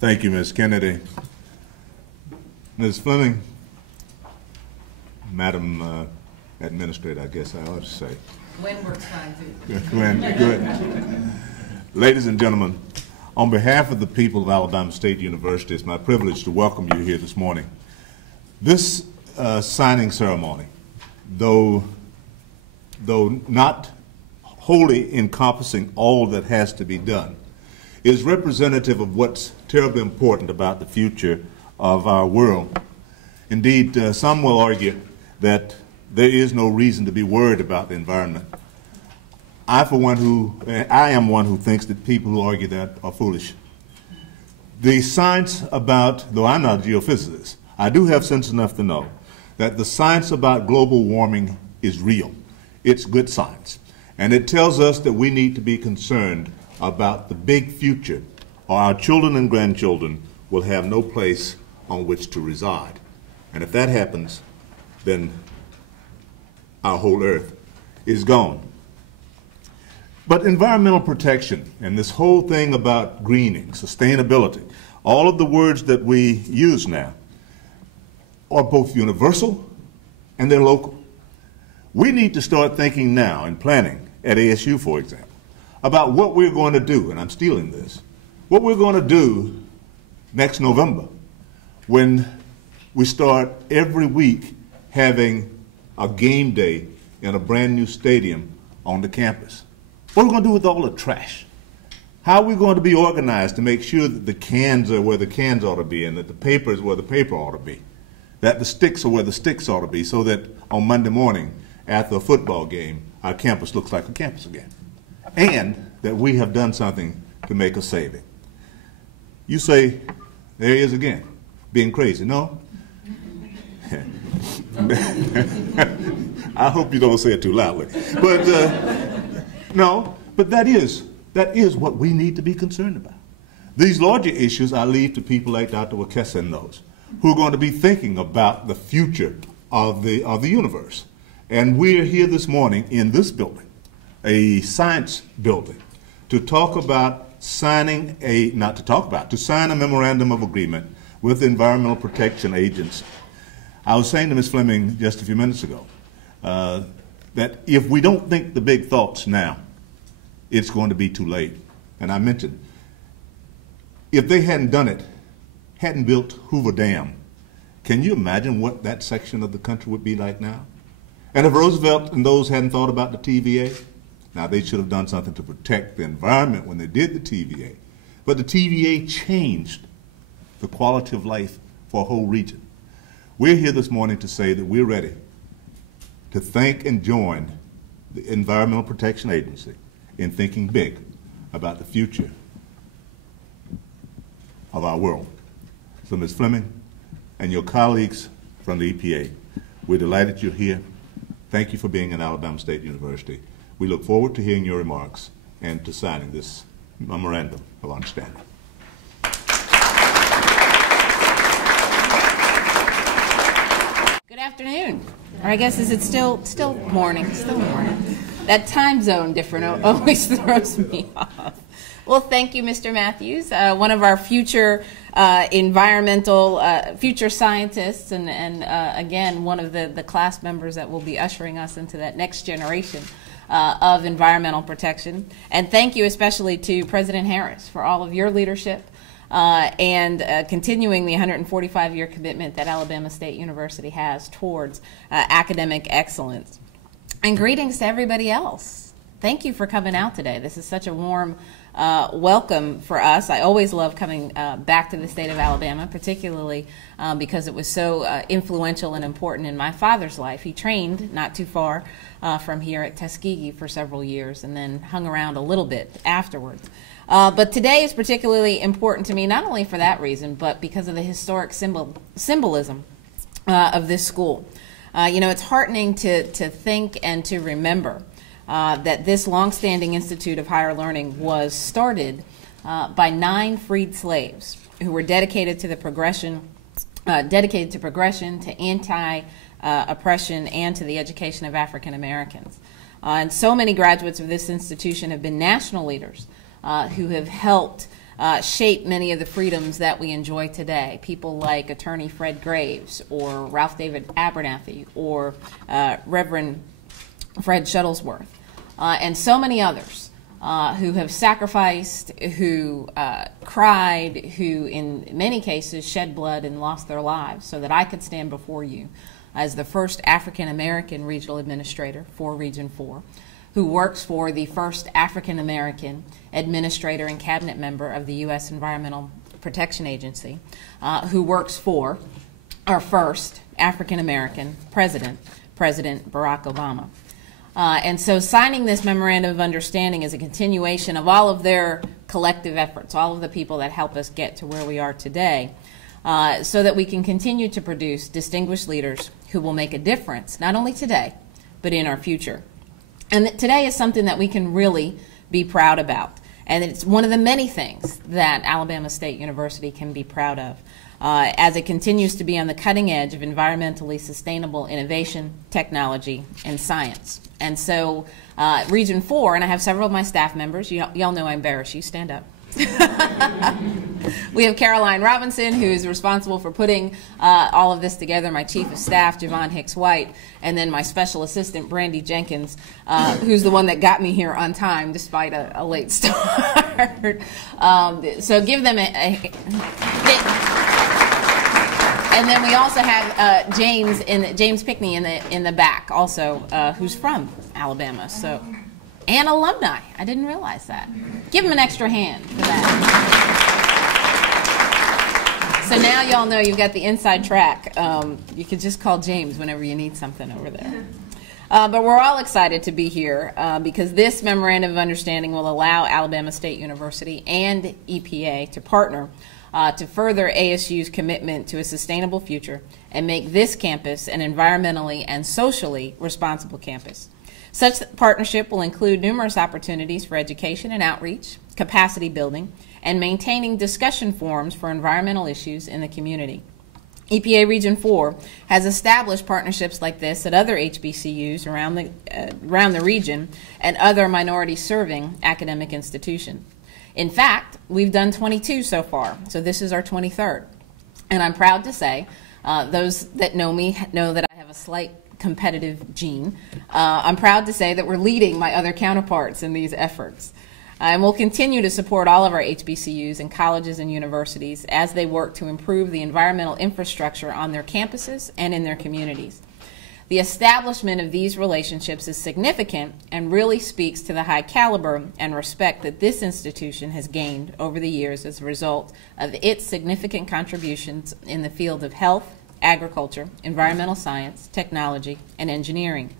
Thank you, Ms. Kennedy. Ms. Fleming, Madam Administrator, I guess I ought to say. When we're trying to. Good. Ladies and gentlemen, on behalf of the people of Alabama State University, it's my privilege to welcome you here this morning. This signing ceremony, though not wholly encompassing all that has to be done, is representative of what's terribly important about the future of our world. Indeed, some will argue that there is no reason to be worried about the environment. I am one who thinks that people who argue that are foolish. The science about, though I'm not a geophysicist, I do have sense enough to know that the science about global warming is real. It's good science. And it tells us that we need to be concerned about the big future, or our children and grandchildren will have no place on which to reside. And if that happens, then our whole earth is gone. But environmental protection and this whole thing about greening, sustainability, all of the words that we use now are both universal and they're local. We need to start thinking now and planning at ASU, for example, about what we're going to do, and I'm stealing this, what we're going to do next November when we start every week having a game day in a brand new stadium on the campus. What are we going to do with all the trash? How are we going to be organized to make sure that the cans are where the cans ought to be and that the paper is where the paper ought to be, that the sticks are where the sticks ought to be, so that on Monday morning after a football game, our campus looks like a campus again, and that we have done something to make a saving. You say, there he is again, being crazy. No? I hope you don't say it too loudly. But no, but that is what we need to be concerned about. These larger issues I leave to people like Dr. Wakesa and those who are going to be thinking about the future of the to talk about signing to sign a memorandum of agreement with the Environmental Protection Agency. I was saying to Ms. Fleming just a few minutes ago that if we don't think the big thoughts now, it's going to be too late. And I mentioned, if they hadn't done it, hadn't built Hoover Dam, can you imagine what that section of the country would be like now? And if Roosevelt and those hadn't thought about the TVA, now they should have done something to protect the environment when they did the TVA. But the TVA changed the quality of life for a whole region. We're here this morning to say that we're ready to thank and join the Environmental Protection Agency in thinking big about the future of our world. So Ms. Fleming and your colleagues from the EPA, we're delighted you're here. Thank you for being at Alabama State University. We look forward to hearing your remarks and to signing this memorandum of understanding. Good afternoon. Or I guess is it still morning? Still morning. That time zone difference always throws me off. Well, thank you, Mr. Matthews, one of our future future scientists, and again, one of the class members that will be ushering us into that next generation of environmental protection. And thank you especially to President Harris for all of your leadership and continuing the 145-year commitment that Alabama State University has towards academic excellence. And greetings to everybody else. Thank you for coming out today. This is such a warm welcome for us. I always love coming back to the state of Alabama, particularly because it was so influential and important in my father's life. He trained not too far from here at Tuskegee for several years and then hung around a little bit afterwards. But today is particularly important to me, not only for that reason, but because of the historic symbolism of this school. You know, it's heartening to think and to remember that this longstanding institute of higher learning was started by 9 freed slaves who were dedicated to progression, to anti-oppression, and to the education of African Americans. And so many graduates of this institution have been national leaders who have helped shaped many of the freedoms that we enjoy today. People like Attorney Fred Graves or Ralph David Abernathy or Reverend Fred Shuttlesworth, and so many others who have sacrificed, who cried, who in many cases shed blood and lost their lives so that I could stand before you as the first African American regional administrator for Region 4, who works for the first African American administrator and cabinet member of the U.S. Environmental Protection Agency, who works for our first African American president, President Barack Obama. And so signing this memorandum of understanding is a continuation of all of their collective efforts, all of the people that help us get to where we are today, so that we can continue to produce distinguished leaders who will make a difference, not only today, but in our future. And today is something that we can really be proud about. And it's one of the many things that Alabama State University can be proud of, as it continues to be on the cutting edge of environmentally sustainable innovation, technology, and science. And so Region 4, and I have several of my staff members, y'all know I embarrass you, stand up. We have Caroline Robinson, who is responsible for putting all of this together, my chief of staff, Javon Hicks-White, and then my special assistant, Brandy Jenkins, who's the one that got me here on time despite a late start. So give them and then we also have James Pickney in the back, also, who's from Alabama. So. And alumni. I didn't realize that. Give them an extra hand for that. So now y'all know you've got the inside track. You can just call James whenever you need something over there. But we're all excited to be here because this Memorandum of Understanding will allow Alabama State University and EPA to partner to further ASU's commitment to a sustainable future and make this campus an environmentally and socially responsible campus. Such partnership will include numerous opportunities for education and outreach, capacity building, and maintaining discussion forums for environmental issues in the community. EPA Region 4 has established partnerships like this at other HBCUs around the region and other minority-serving academic institutions. In fact, we've done 22 so far, so this is our 23rd. And I'm proud to say, those that know me know that I have a slight competitive gene. I'm proud to say that we're leading my other counterparts in these efforts. And we'll continue to support all of our HBCUs and colleges and universities as they work to improve the environmental infrastructure on their campuses and in their communities. The establishment of these relationships is significant and really speaks to the high caliber and respect that this institution has gained over the years as a result of its significant contributions in the field of health, agriculture, environmental science, technology, and engineering.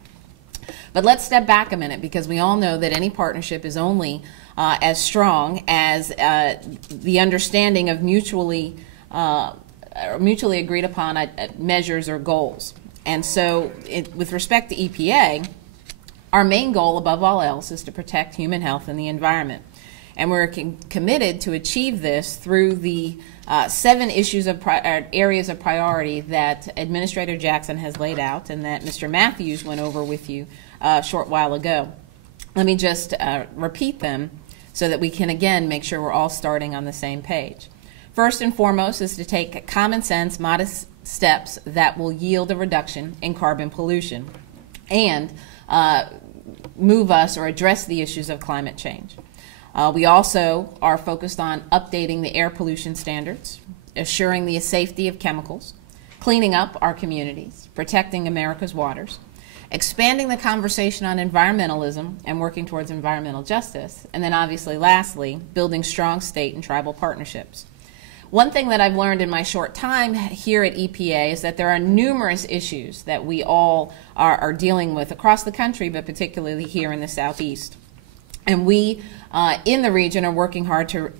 But let's step back a minute because we all know that any partnership is only as strong as the understanding of mutually agreed upon measures or goals. And so with respect to EPA, our main goal above all else is to protect human health and the environment. And we're committed to achieve this through the 7 areas of priority that Administrator Jackson has laid out and that Mr. Matthews went over with you a short while ago. Let me just repeat them so that we can again make sure we're all starting on the same page. First and foremost is to take common sense, modest steps that will yield a reduction in carbon pollution and move us or address the issues of climate change. We also are focused on updating the air pollution standards, assuring the safety of chemicals, cleaning up our communities, protecting America's waters, expanding the conversation on environmentalism and working towards environmental justice, and then obviously lastly, building strong state and tribal partnerships. One thing that I've learned in my short time here at EPA is that there are numerous issues that we all are dealing with across the country, but particularly here in the Southeast. And we in the region are working hard to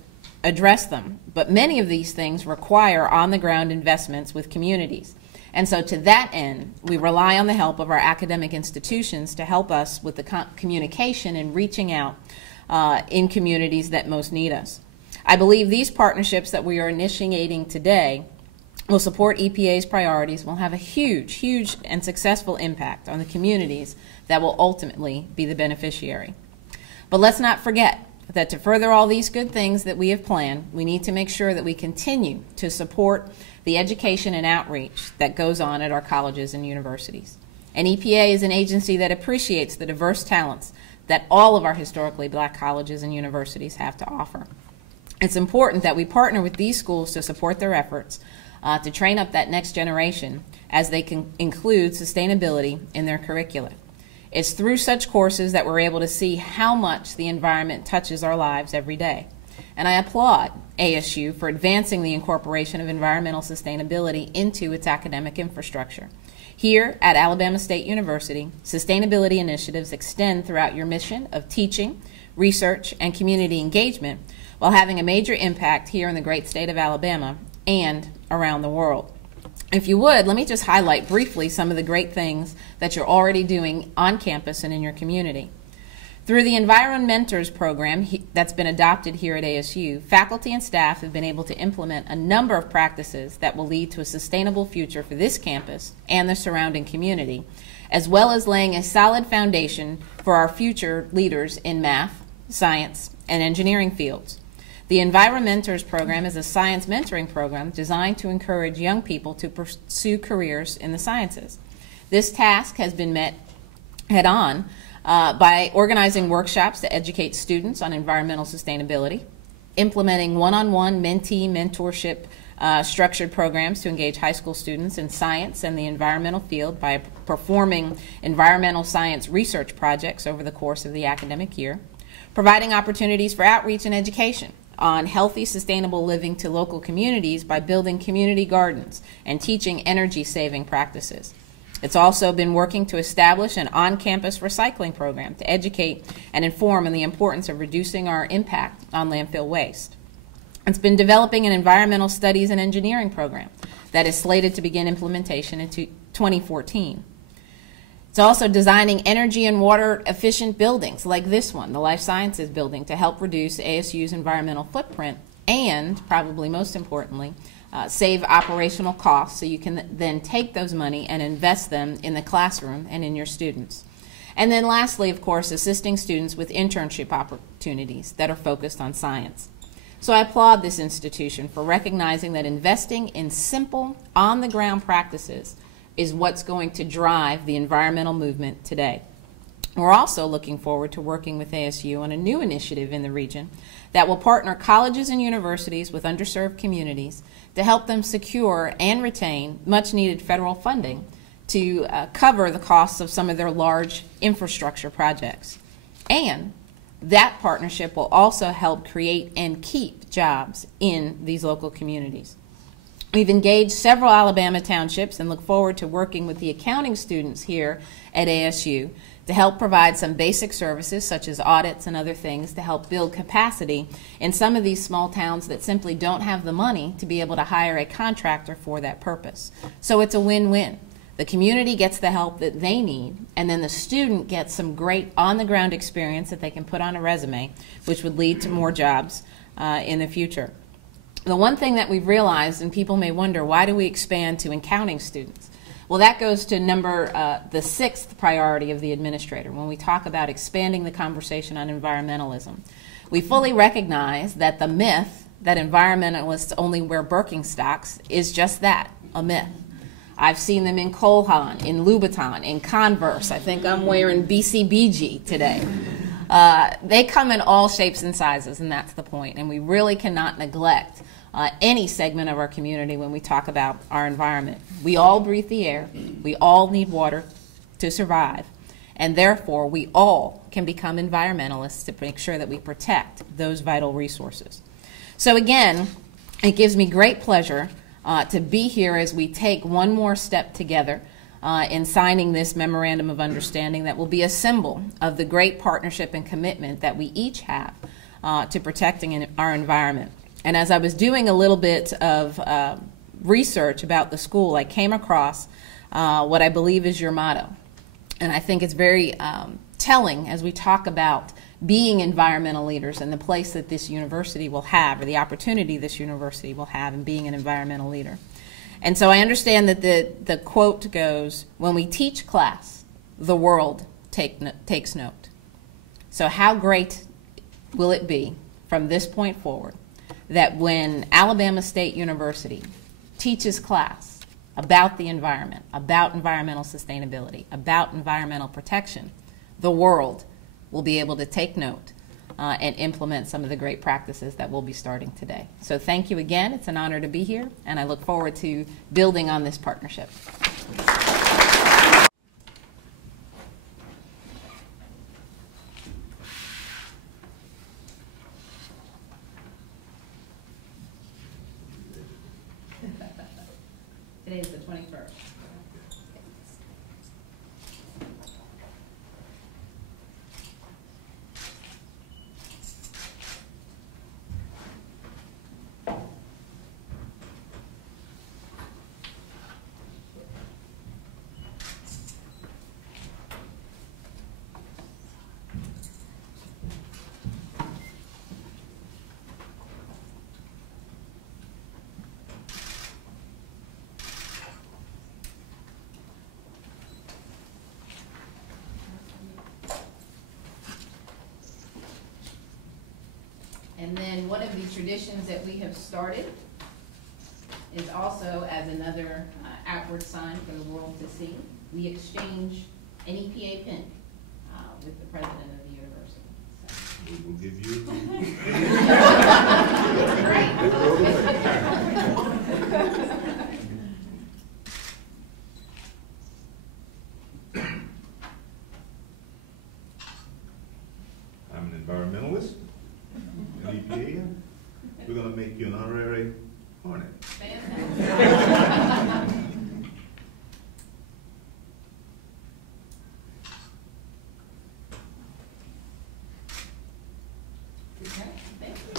address them. But many of these things require on-the-ground investments with communities. And so to that end, we rely on the help of our academic institutions to help us with the communication and reaching out in communities that most need us. I believe these partnerships that we are initiating today will support EPA's priorities, will have a huge and successful impact on the communities that will ultimately be the beneficiary. But let's not forget, that to further all these good things that we have planned, we need to make sure that we continue to support the education and outreach that goes on at our colleges and universities. And EPA is an agency that appreciates the diverse talents that all of our historically black colleges and universities have to offer. It's important that we partner with these schools to support their efforts to train up that next generation as they can include sustainability in their curricula. It's through such courses that we're able to see how much the environment touches our lives every day. And I applaud ASU for advancing the incorporation of environmental sustainability into its academic infrastructure. Here at Alabama State University, sustainability initiatives extend throughout your mission of teaching, research, and community engagement while having a major impact here in the great state of Alabama and around the world. If you would, let me just highlight briefly some of the great things that you're already doing on campus and in your community. Through the Environmentors program that's been adopted here at ASU, faculty and staff have been able to implement a number of practices that will lead to a sustainable future for this campus and the surrounding community, as well as laying a solid foundation for our future leaders in math, science, and engineering fields. The Environmentors program is a science mentoring program designed to encourage young people to pursue careers in the sciences. This task has been met head-on by organizing workshops to educate students on environmental sustainability, implementing one-on-one mentee mentorship structured programs to engage high school students in science and the environmental field by performing environmental science research projects over the course of the academic year, providing opportunities for outreach and education on healthy, sustainable living to local communities by building community gardens and teaching energy-saving practices. It's also been working to establish an on-campus recycling program to educate and inform on the importance of reducing our impact on landfill waste. It's been developing an environmental studies and engineering program that is slated to begin implementation in 2014. It's also designing energy and water efficient buildings like this one, the Life Sciences building, to help reduce ASU's environmental footprint and, probably most importantly, save operational costs so you can then take those money and invest them in the classroom and in your students. And then lastly, of course, assisting students with internship opportunities that are focused on science. So I applaud this institution for recognizing that investing in simple, on-the-ground practices is what's going to drive the environmental movement today. We're also looking forward to working with ASU on a new initiative in the region that will partner colleges and universities with underserved communities to help them secure and retain much-needed federal funding to cover the costs of some of their large infrastructure projects. And that partnership will also help create and keep jobs in these local communities. We've engaged several Alabama townships and look forward to working with the accounting students here at ASU to help provide some basic services such as audits and other things to help build capacity in some of these small towns that simply don't have the money to be able to hire a contractor for that purpose. So it's a win-win. The community gets the help that they need, and then the student gets some great on-the-ground experience that they can put on a resume, which would lead to more jobs in the future. The one thing that we've realized, and people may wonder, why do we expand to accounting students? Well, that goes to the sixth priority of the administrator when we talk about expanding the conversation on environmentalism. We fully recognize that the myth that environmentalists only wear Birkenstocks is just that, a myth. I've seen them in Cole Haan, in Louboutin, in Converse. I think I'm wearing BCBG today. They come in all shapes and sizes, and that's the point. And we really cannot neglect any segment of our community when we talk about our environment. We all breathe the air. We all need water to survive. And therefore, we all can become environmentalists to make sure that we protect those vital resources. So again, it gives me great pleasure to be here as we take one more step together in signing this memorandum of understanding that will be a symbol of the great partnership and commitment that we each have to protecting our environment. And as I was doing a little bit of research about the school, I came across what I believe is your motto. And I think it's very telling as we talk about being environmental leaders and the place that this university will have, or the opportunity this university will have in being an environmental leader. And so I understand that the quote goes, when we teach class, the world takes note. So how great will it be from this point forward that when Alabama State University teaches class about the environment, about environmental sustainability, about environmental protection, the world will be able to take note and implement some of the great practices that we'll be starting today. So thank you again. It's an honor to be here, and I look forward to building on this partnership. Today is the 21st. And then one of the traditions that we have started is also as another outward sign for the world to see. We exchange an EPA pin with the president of the university. So. We will give you. I'm an environmentalist. EPA, we're going to make you an honorary hornet. Okay, thank you.